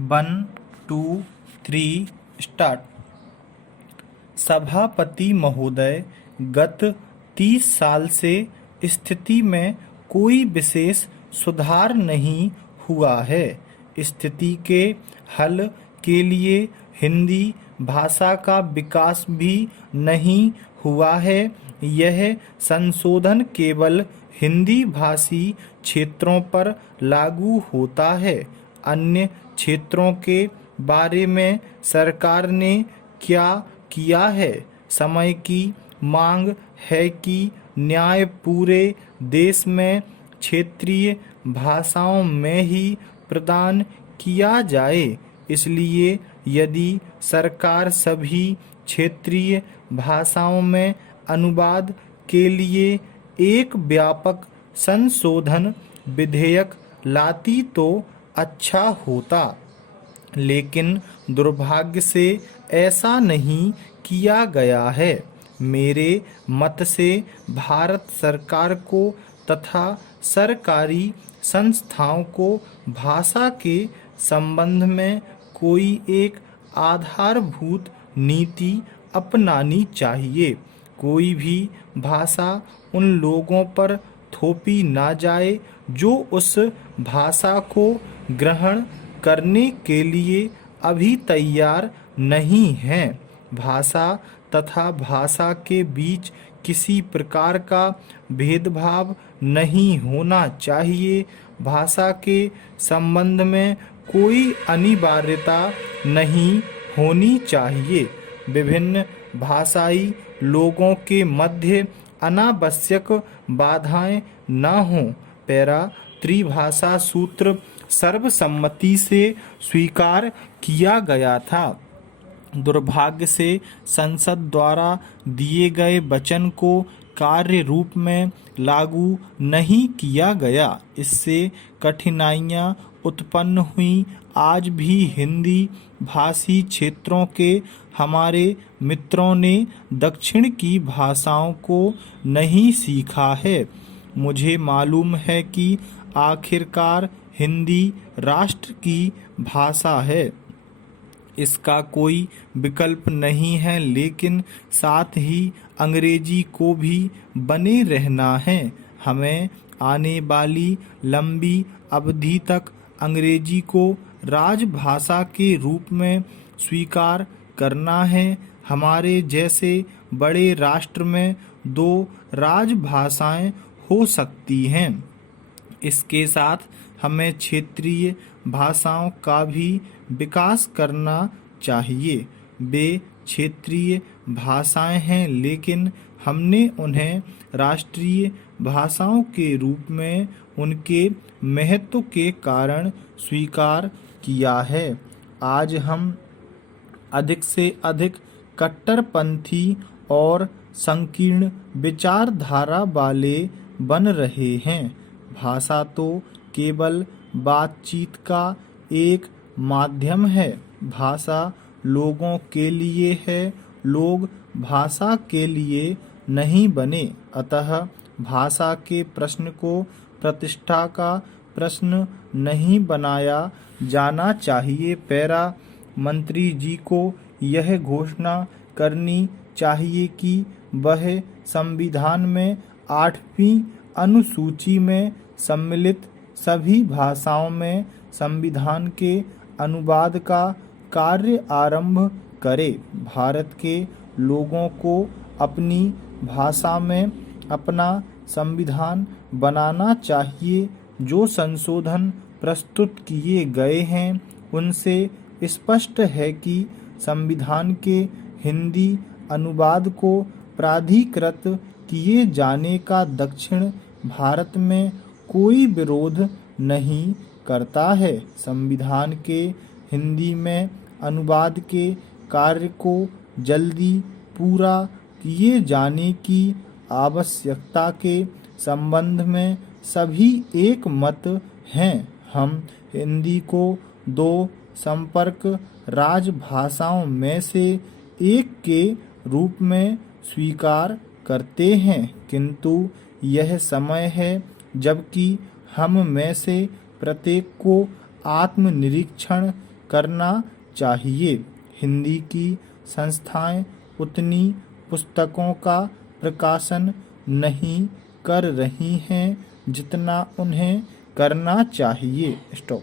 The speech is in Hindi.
1 2 3 स्टार्ट। सभापति महोदय, गत 30 साल से स्थिति में कोई विशेष सुधार नहीं हुआ है। स्थिति के हल के लिए हिंदी भाषा का विकास भी नहीं हुआ है। यह संशोधन केवल हिंदी भाषी क्षेत्रों पर लागू होता है। अन्य क्षेत्रों के बारे में सरकार ने क्या किया है? समय की मांग है कि न्याय पूरे देश में क्षेत्रीय भाषाओं में ही प्रदान किया जाए। इसलिए यदि सरकार सभी क्षेत्रीय भाषाओं में अनुवाद के लिए एक व्यापक संशोधन विधेयक लाती तो अच्छा होता, लेकिन दुर्भाग्य से ऐसा नहीं किया गया है। मेरे मत से भारत सरकार को तथा सरकारी संस्थाओं को भाषा के संबंध में कोई एक आधारभूत नीति अपनानी चाहिए। कोई भी भाषा उन लोगों पर थोपी ना जाए जो उस भाषा को ग्रहण करने के लिए अभी तैयार नहीं हैं। भाषा तथा भाषा के बीच किसी प्रकार का भेदभाव नहीं होना चाहिए। भाषा के संबंध में कोई अनिवार्यता नहीं होनी चाहिए। विभिन्न भाषाई लोगों के मध्य अनावश्यक बाधाएं न हों। पैरा त्रिभाषा सूत्र सर्वसम्मति से स्वीकार किया गया था। दुर्भाग्य से संसद द्वारा दिए गए वचन को कार्य रूप में लागू नहीं किया गया। इससे कठिनाइयां उत्पन्न हुई। आज भी हिंदी भाषी क्षेत्रों के हमारे मित्रों ने दक्षिण की भाषाओं को नहीं सीखा है। मुझे मालूम है कि आखिरकार हिंदी राष्ट्र की भाषा है, इसका कोई विकल्प नहीं है, लेकिन साथ ही अंग्रेजी को भी बने रहना है। हमें आने वाली लंबी अवधि तक अंग्रेजी को राजभाषा के रूप में स्वीकार करना है। हमारे जैसे बड़े राष्ट्र में 2 राजभाषाएं हो सकती हैं। इसके साथ हमें क्षेत्रीय भाषाओं का भी विकास करना चाहिए। वे क्षेत्रीय भाषाएं हैं, लेकिन हमने उन्हें राष्ट्रीय भाषाओं के रूप में उनके महत्व के कारण स्वीकार किया है। आज हम अधिक से अधिक कट्टरपंथी और संकीर्ण विचारधारा वाले बन रहे हैं। भाषा तो केवल बातचीत का एक माध्यम है। भाषा लोगों के लिए है, लोग भाषा के लिए नहीं बने। अतः भाषा के प्रश्न को प्रतिष्ठा का प्रश्न नहीं बनाया जाना चाहिए। पैरा मंत्री जी को यह घोषणा करनी चाहिए कि वह संविधान में 8वीं अनुसूची में सम्मिलित सभी भाषाओं में संविधान के अनुवाद का कार्य आरंभ करे। भारत के लोगों को अपनी भाषा में अपना संविधान बनाना चाहिए। जो संशोधन प्रस्तुत किए गए हैं उनसे स्पष्ट है कि संविधान के हिंदी अनुवाद को प्राधिकृत किए जाने का दक्षिण भारत में कोई विरोध नहीं करता है। संविधान के हिंदी में अनुवाद के कार्य को जल्दी पूरा किए जाने की आवश्यकता के संबंध में सभी एक मत हैं। हम हिंदी को 2 संपर्क राजभाषाओं में से एक के रूप में स्वीकार करते हैं, किंतु यह समय है जबकि हम में से प्रत्येक को आत्मनिरीक्षण करना चाहिए। हिंदी की संस्थाएं उतनी पुस्तकों का प्रकाशन नहीं कर रही हैं जितना उन्हें करना चाहिए। स्टॉप।